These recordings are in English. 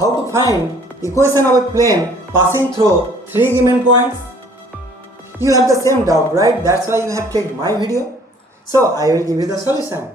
How to find equation of a plane passing through three given points? You have the same doubt, right? That's why you have clicked my video. So I will give you the solution.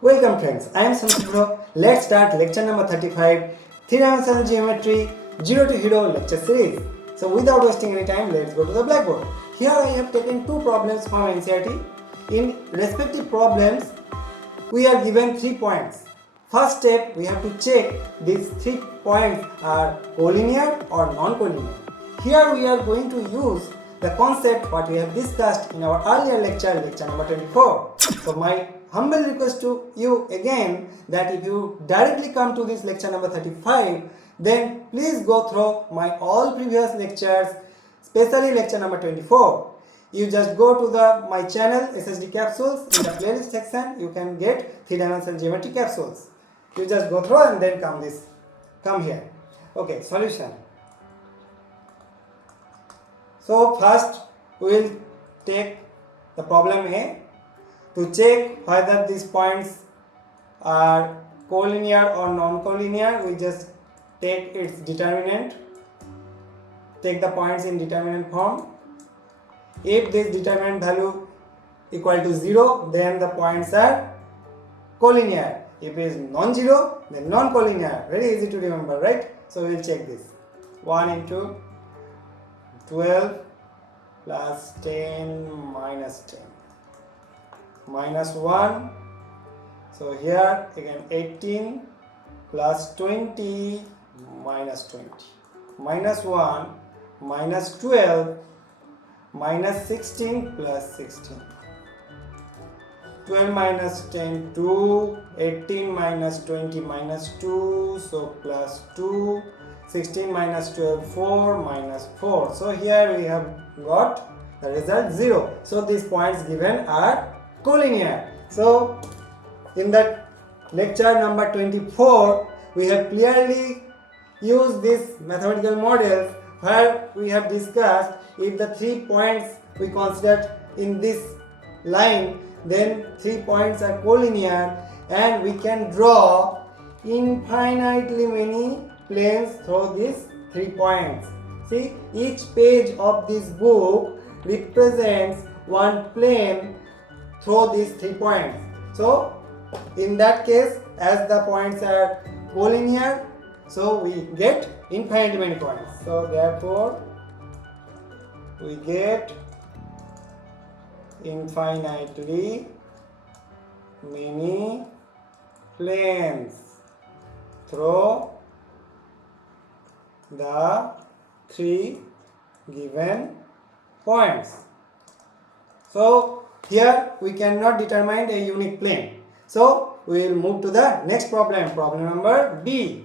Welcome friends, I am Sanjay. Let's start lecture number 35, three-dimensional geometry 0 to hero lecture series. So without wasting any time, let's go to the blackboard. Here I have taken two problems from NCERT. In respective problems, we are given 3 points. First step, we have to check these 3 points are collinear or non-collinear. Here we are going to use the concept what we have discussed in our earlier lecture, lecture number 24. So my humble request to you again that if you directly come to this lecture number 35, then please go through my all previous lectures, especially lecture number 24. You just go to my channel SSD capsules. In the playlist section you can get three-dimensional geometry capsules. You just go through and then come here. Okay, solution. So first we will take the problem A. To check whether these points are collinear or non-collinear, we just take its determinant. Take the points in determinant form. If this determinant value equal to 0, then the points are collinear. If it is non-zero, then non-collinear. Very easy to remember, right? So we will check this. 1 into 12 plus 10 minus 10 minus 1. So here again 18 plus 20 minus 20 minus 1 minus 12 minus 16 plus 16. 12 minus 10 2, 18 minus 20 minus 2, so plus 2, 16 minus 12 4 minus 4. So here we have got the result 0. So these points given are collinear. So in that lecture number 24 we have clearly used this mathematical model where we have discussed if the 3 points we considered in this line, then 3 points are collinear and we can draw infinitely many planes through these 3 points. See, each page of this book represents one plane through these 3 points. So in that case, as the points are collinear, so we get infinitely many points. So therefore we get infinitely many planes through the 3 given points. So here we cannot determine a unique plane. So we will move to the next problem, problem number B.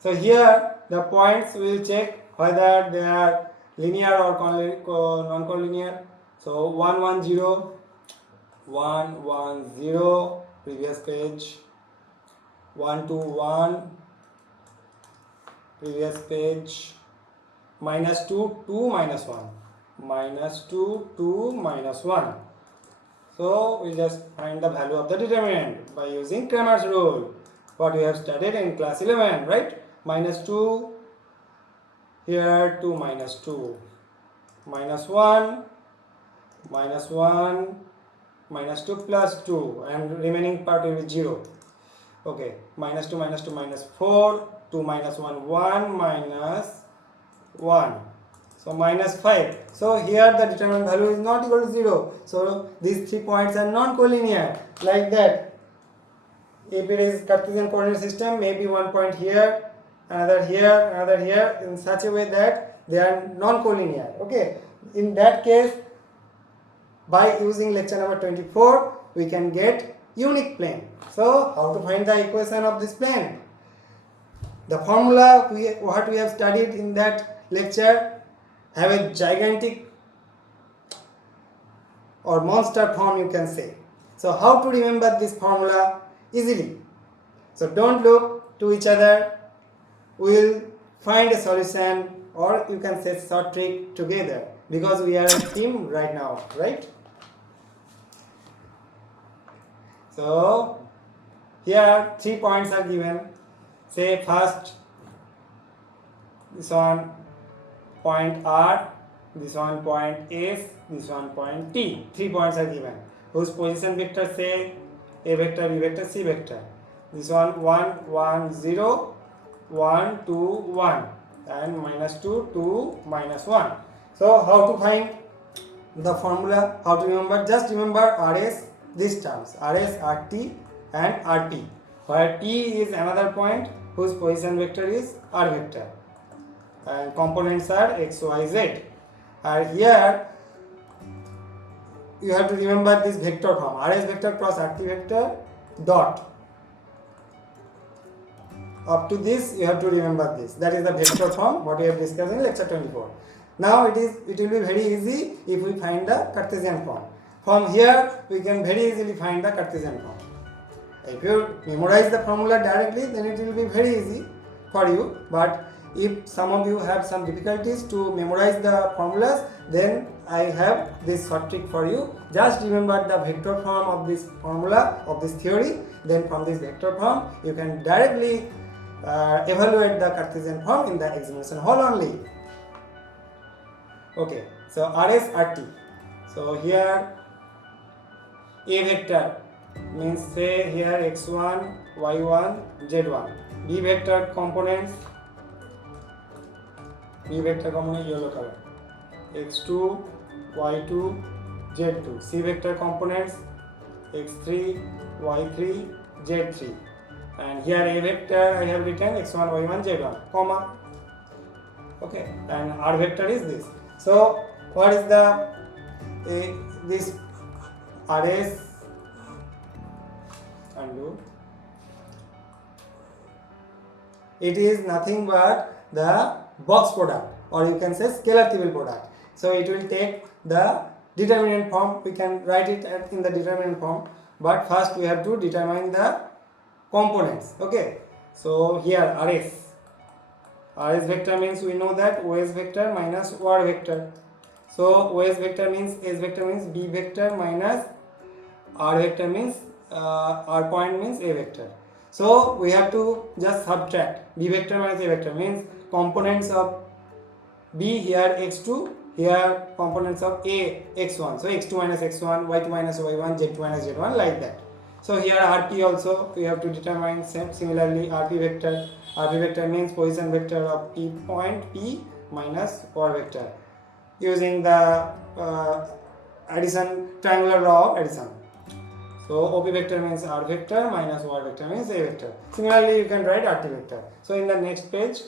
So here the points we will check whether they are linear or non-collinear. So 1 1 0, 1 1 0, previous page, 1 2 1, previous page, minus 2 2 minus 1, minus 2 2 minus 1. So we just find the value of the determinant by using Cramer's rule, what we have studied in class 11, right? Minus 2, here 2 minus 2, minus 1, minus 1, minus 2 plus 2, and remaining part will be 0. Okay, minus 2 minus 2 minus 4, 2 minus 1 1 minus 1, so minus 5. So here the determinant value is not equal to 0. So these 3 points are non-collinear, like that. If it is Cartesian coordinate system, maybe one point here, another here, in such a way that they are non-collinear. Okay, in that case, by using lecture number 24, we can get unique plane. So how to find the equation of this plane? The formula what we have studied in that lecture have a gigantic or monster form, you can say. So how to remember this formula easily? So don't look to each other. We will find a solution, or you can say short trick together, because we are a team right now, right? So here 3 points are given. Say first this one point R, this one point S, this one point T. 3 points are given, whose position vector say A vector, B vector, C vector. This one 1, 1, 0, 1, 2, 1 and minus 2, 2, minus 1. So how to find the formula, how to remember? Just remember RS, these terms, RS, RT and RP, where T is another point whose position vector is R vector and components are X, Y, Z. And here you have to remember this vector form, RS vector cross RT vector dot. Up to this you have to remember this. That is the vector form what we have discussed in lecture 24. Now it will be very easy if we find the Cartesian form. From here we can very easily find the Cartesian form. If you memorize the formula directly, then it will be very easy for you. But if some of you have some difficulties to memorize the formulas, then I have this short trick for you. Just remember the vector form of this formula, of this theory. Then from this vector form you can directly evaluate the Cartesian form in the examination hall only. Okay, so RS, RT. So here A vector means say here x1, y1, z1. B vector components, yellow color, x2, y2, z2. C vector components x3, y3, z3. And here A vector I have written x1, y1, z1, comma. Okay, and R vector is this. So what is the this RS, undo, it is nothing but the box product, or you can say scalar table product. So it will take the determinant form. We can write it in the determinant form, but first we have to determine the components. Okay, so here RS vector means we know that OS vector minus OR vector. So OS vector means S vector means B vector minus R vector means R point means A vector. So we have to just subtract B vector minus A vector means components of B here x2, here components of A x1. So x2 minus x1, y2 minus y1, z2 minus z1, like that. So here RP also we have to determine similarly RP vector. RP vector means position vector of P point P minus OR vector using the addition, triangular law of addition. So OP vector means R vector minus OR vector means A vector. Similarly you can write RT vector. So in the next page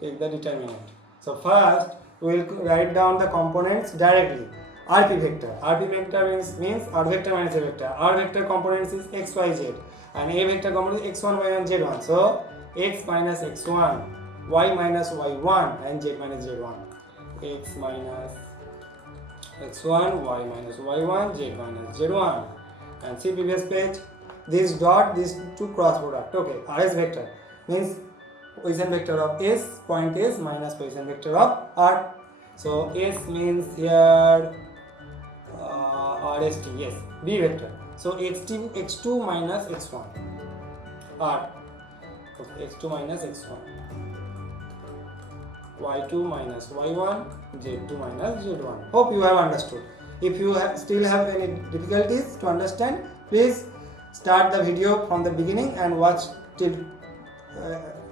take the determinant. So first we will write down the components directly. RP vector. RP vector means R vector minus A vector. R vector components is x, y, z, and A vector component is x1, y1, z1. So x minus x1, y minus y1, and z minus z1. X minus x1, y minus y1, z minus z1. And see previous page. This dot, these two cross product. Okay, RS vector means position vector of S, point S minus position vector of R. So S means here RST, yes, B vector. So x2 minus x1, R. Okay, x2 minus x1, y2 minus y1, z2 minus z1. Hope you have understood. If you still have any difficulties to understand, please start the video from the beginning and watch till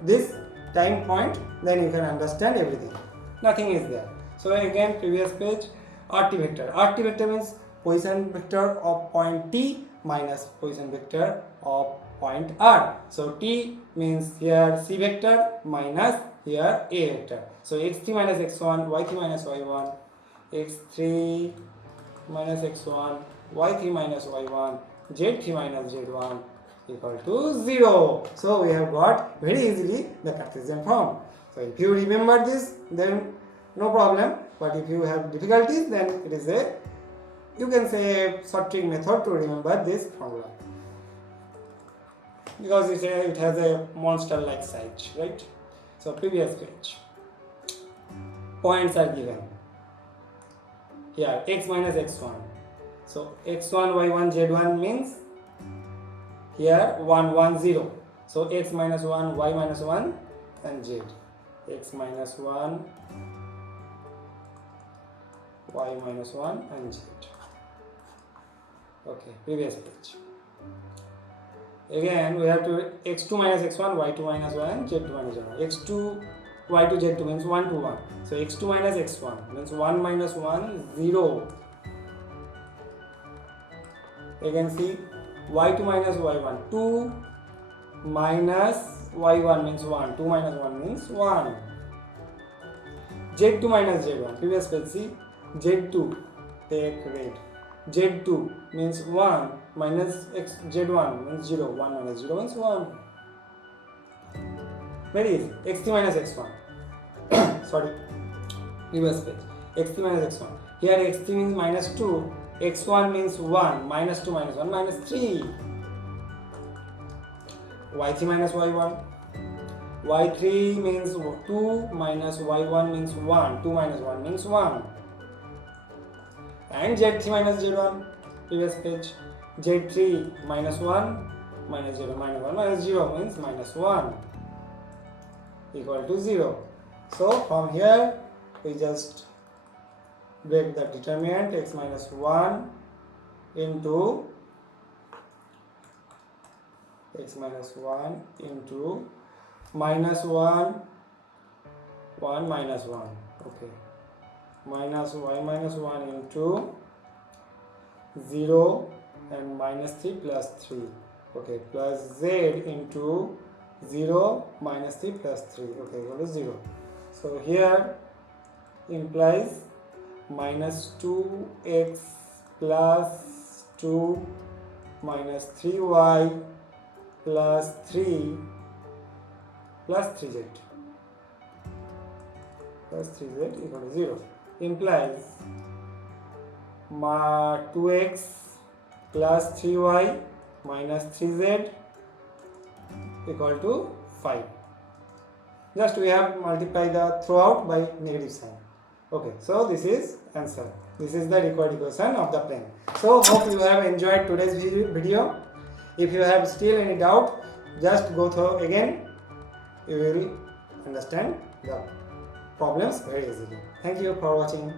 this time point, then you can understand everything. Nothing is there. So again, previous page, RT vector. RT vector means position vector of point T minus position vector of point R. So T means here C vector minus here A vector. So x3 minus x1, y3 minus y1, x3 minus x1, y3 minus y1, z3 minus z1 equal to 0. So we have got very easily the Cartesian form. So if you remember this, then no problem. But if you have difficulties, then it is a, you can say, short trick method to remember this formula, because it has a monster like size, right? So previous page, points are given here, x minus x1. So x1, y1, z1 means here 1, 1, 0. So x minus 1, y minus 1 and z. X minus 1, y minus 1 and z. Okay, previous page. Again we have to x2 minus x1, y2 minus 1 and z2 minus 1. x2, y2, z2 means 1 to 1. So x2 minus x1 means 1 minus 1, 0. Again see y2 minus y1, 2 minus y1 means 1, 2 minus 1 means 1. z2 minus z1, previous page see, z2, take red, z2 means 1 minus z1 means 0, 1 minus 0 means 1. Very easy. x3 minus x1, sorry, previous page, x3 minus x1, here x3 means minus 2, x1 means 1, minus 2 minus 1 minus 3. y3 minus y1, y3 means 2 minus y1 means 1, 2 minus 1 means 1. And z3 minus z1, previous page, z3 minus 1 minus 0 minus 1 minus 0 means minus 1 equal to 0. So from here we just break the determinant, x minus 1 into x minus 1 into minus 1, 1 minus 1, okay, minus y minus 1 into 0 and minus 3 plus 3, okay, plus z into 0 minus 3 plus 3, okay, equal to 0. So here implies minus 2x plus 2 minus 3y plus 3 plus 3z equal to 0, implies 2x plus 3y minus 3z equal to 5. Just we have multiplied the throughout by negative sign. Okay, so this is answer. This is the required equation of the plane. So hope you have enjoyed today's video. If you have still any doubt, just go through again. You will understand the problems very easily. Thank you for watching.